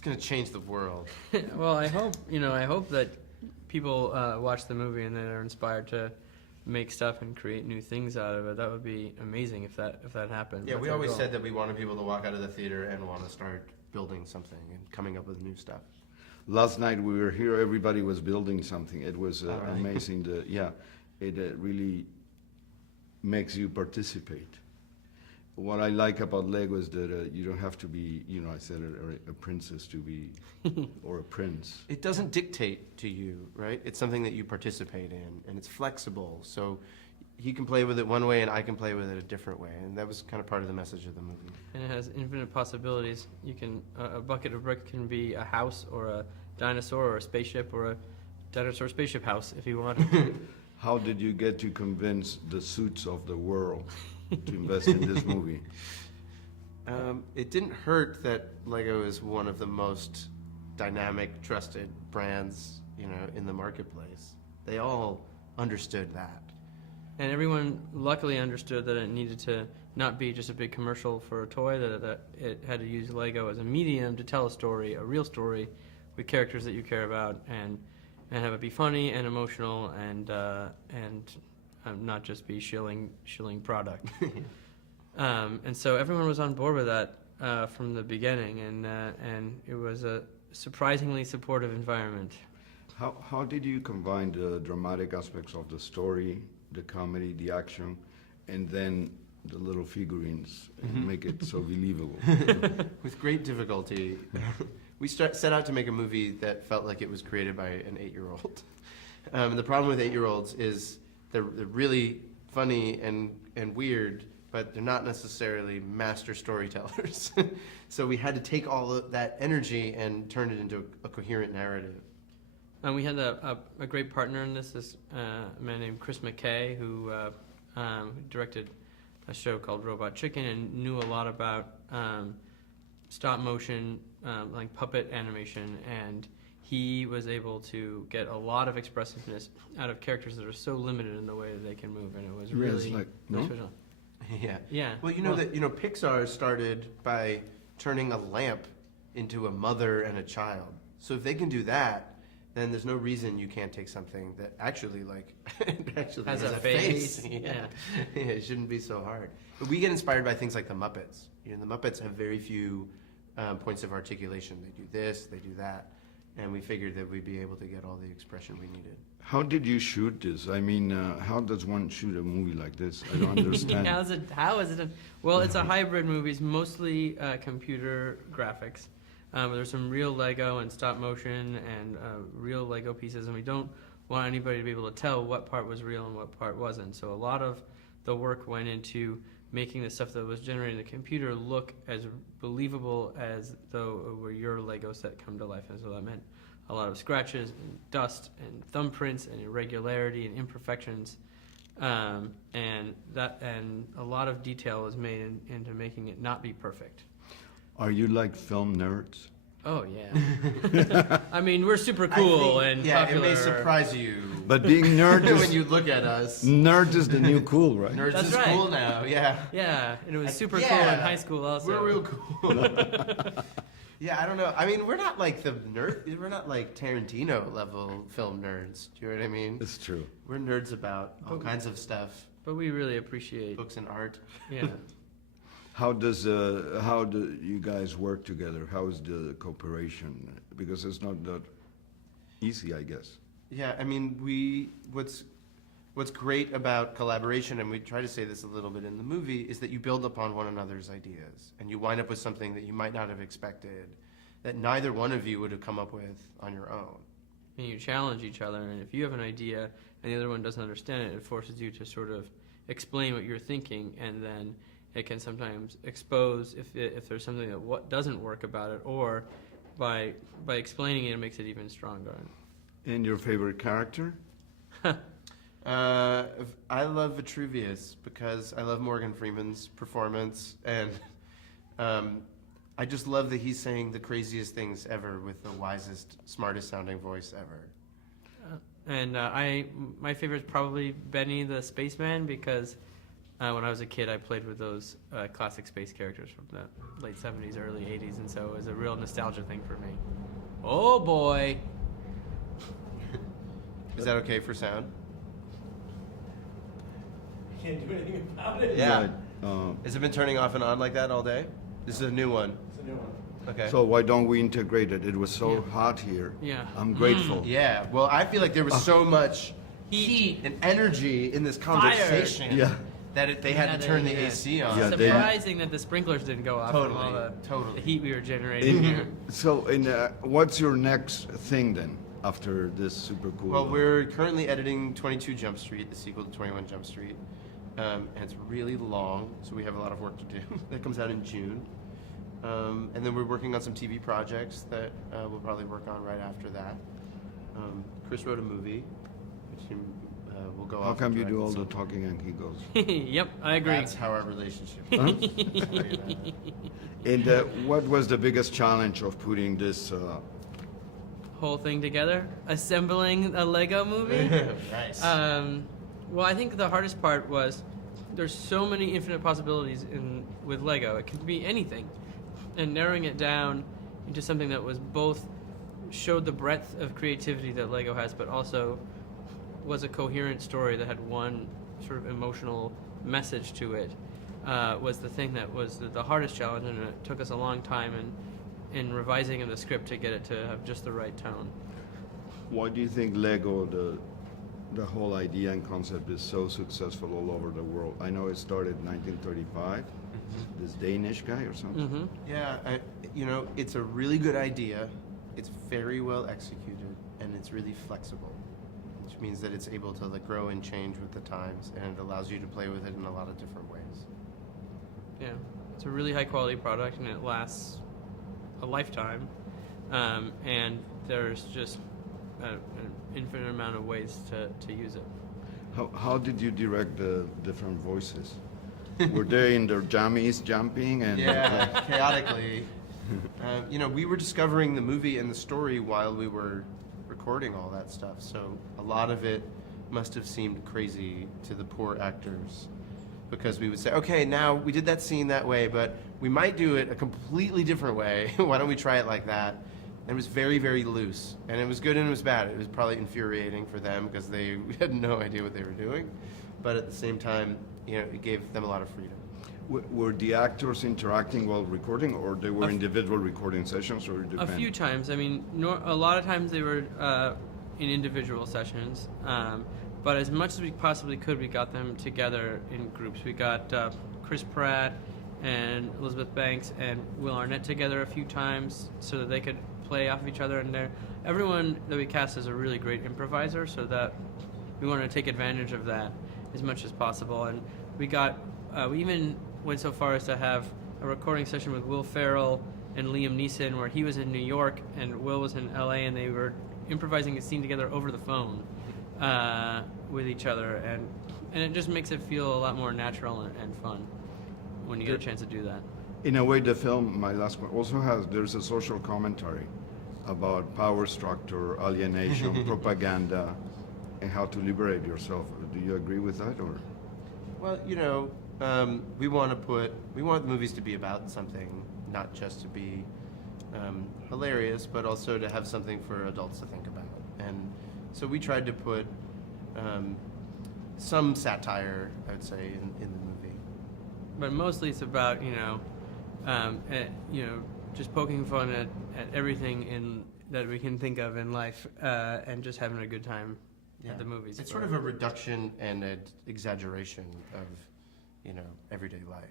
It's going to change the world. Well, I hope that people watch the movie and then are inspired to make stuff and create new things out of it. That would be amazing if that happened. Yeah, That's we our always goal. said that we wanted people to walk out of the theater and want to start building something and coming up with new stuff. Last night we were here, everybody was building something. It was All right. amazing. It really makes you participate. What I like about Lego is that you don't have to be, I said a princess to be, or a prince. It doesn't dictate to you, right? It's something that you participate in, and it's flexible. So he can play with it one way, and I can play with it a different way. And that was kind of part of the message of the movie. And it has infinite possibilities. You can a bucket of brick can be a house or a dinosaur or a spaceship or a dinosaur spaceship house if you want. How did you get to convince the suits of the world to invest in this movie? It didn't hurt that Lego is one of the most dynamic, trusted brands, in the marketplace. They all understood that. And everyone luckily understood that it needed to not be just a big commercial for a toy, that it had to use Lego as a medium to tell a story, a real story, with characters that you care about, and have it be funny and emotional and not just be shilling product. And so everyone was on board with that from the beginning, and it was a surprisingly supportive environment. How did you combine the dramatic aspects of the story, the comedy, the action, and then the little figurines and make it so believable? With great difficulty. We set out to make a movie that felt like it was created by an 8-year-old. And the problem with 8-year-olds is they're really funny and weird, but they're not necessarily master storytellers. So we had to take all of that energy and turn it into a coherent narrative. And we had a great partner in this man named Chris McKay, who directed a show called Robot Chicken and knew a lot about stop motion, like puppet animation, and he was able to get a lot of expressiveness out of characters that are so limited in the way that they can move, and it was really special. Yeah. Yeah. Well, Pixar started by turning a lamp into a mother and a child. So if they can do that, then there's no reason you can't take something that actually Has a face. Yeah. It shouldn't be so hard. But we get inspired by things like the Muppets. The Muppets have very few points of articulation. They do this, they do that. And we figured that we'd be able to get all the expression we needed. How did you shoot this? I mean, how does one shoot a movie like this? I don't understand. How is it? Well, it's a hybrid movie. It's mostly computer graphics. There's some real Lego and stop motion and real Lego pieces, and we don't want anybody to be able to tell what part was real and what part wasn't. So a lot of the work went into making the stuff that was generated in the computer look as believable as though it were your Lego set come to life. And so that meant a lot of scratches and dust and thumbprints and irregularity and imperfections, and a lot of detail was made into making it not be perfect. Are you like film nerds? Oh yeah. I mean, we're super cool and popular. It may surprise you. But being nerd is, when you look at us. Nerd is the new cool, right? Nerds That's is right. cool now, yeah. Yeah, and it was super cool in high school also. We're real cool. Yeah, I don't know. I mean, we're not like the nerd. We're not like Tarantino level film nerds. Do you know what I mean? It's true. We're nerds about all kinds of stuff. But we really appreciate Books and art. Yeah. How do you guys work together? How is the cooperation? Because it's not that easy, I guess. Yeah, I mean, what's great about collaboration, and we try to say this a little bit in the movie, is that you build upon one another's ideas, and you wind up with something that you might not have expected, that neither one of you would have come up with on your own. And you challenge each other, and if you have an idea and the other one doesn't understand it, it forces you to sort of explain what you're thinking, and then it can sometimes expose if there's something that doesn't work about it, or by explaining it, it makes it even stronger. And your favorite character? I love Vitruvius because I love Morgan Freeman's performance, and I just love that he's saying the craziest things ever with the wisest, smartest sounding voice ever. And my favorite is probably Benny the Spaceman, because When I was a kid, I played with those classic space characters from the late 70s, early 80s, and so it was a real nostalgia thing for me. Oh boy! Is that okay for sound? Can't do anything about it. Yeah. But, Has it been turning off and on like that all day? This is a new one. It's a new one. Okay. so why don't we integrate it? It was so hot here. Yeah. I'm grateful. Yeah. Well, I feel like there was so much heat and energy in this conversation Yeah. that they had to turn the AC on. Yeah, they- Surprising that the sprinklers didn't go off from all Totally. the heat we were generating here. So, what's your next thing then after this super cool? Well, we're currently editing 22 Jump Street, the sequel to 21 Jump Street, and it's really long, so we have a lot of work to do. That comes out in June. And then we're working on some TV projects that we'll probably work on right after that. Chris wrote a movie, which will go How off. come and you direct do at all the some point. talking and he goes? Yep, I agree. That's how our relationship Huh? works. And what was the biggest challenge of putting this? Whole thing together, assembling a Lego movie. Nice. Well, I think the hardest part was there's so many infinite possibilities with Lego. It could be anything, and narrowing it down into something that was both showed the breadth of creativity that Lego has, but also was a coherent story that had one sort of emotional message to it, was the thing that was the hardest challenge, and it took us a long time in revising the script to get it to have just the right tone. Why do you think Lego, the whole idea and concept, is so successful all over the world? I know it started in 1935. This Danish guy or something. Mm-hmm. Yeah, it's a really good idea. It's very well executed, and it's really flexible, which means that it's able to grow and change with the times, and it allows you to play with it in a lot of different ways. Yeah, it's a really high quality product, and it lasts a lifetime. And there's just an infinite amount of ways to use it. How did you direct the different voices? Were they in their jammies jumping and? Yeah, chaotically. We were discovering the movie and the story while we were recording all that stuff, so a lot of it must have seemed crazy to the poor actors, because we would say, okay, now we did that scene that way, but we might do it a completely different way. Why don't we try it like that? And it was very, very loose, and it was good and it was bad. It was probably infuriating for them because they had no idea what they were doing, but at the same time, it gave them a lot of freedom. Were the actors interacting while recording, or they were individual recording sessions, or it A depend? few times. I mean, a lot of times they were in individual sessions, but as much as we possibly could, we got them together in groups. We got Chris Pratt and Elizabeth Banks and Will Arnett together a few times so that they could play off of each other. And everyone that we cast is a really great improviser, so that we wanted to take advantage of that as much as possible. And we even went so far as to have a recording session with Will Ferrell and Liam Neeson where he was in New York and Will was in LA, and they were improvising a scene together over the phone with each other, and it just makes it feel a lot more natural and fun when you get a chance to do that. In a way, the film, my last one, also there's a social commentary about power structure, alienation, propaganda, and how to liberate yourself. Do you agree with that, or? Well, we want the movies to be about something, not just to be hilarious, but also to have something for adults to think about. And so we tried to put some satire, I would say, in the movie. But mostly it's about just poking fun at everything that we can think of in life, and just having a good time at the movies. It's sort of a reduction and an exaggeration of everyday life.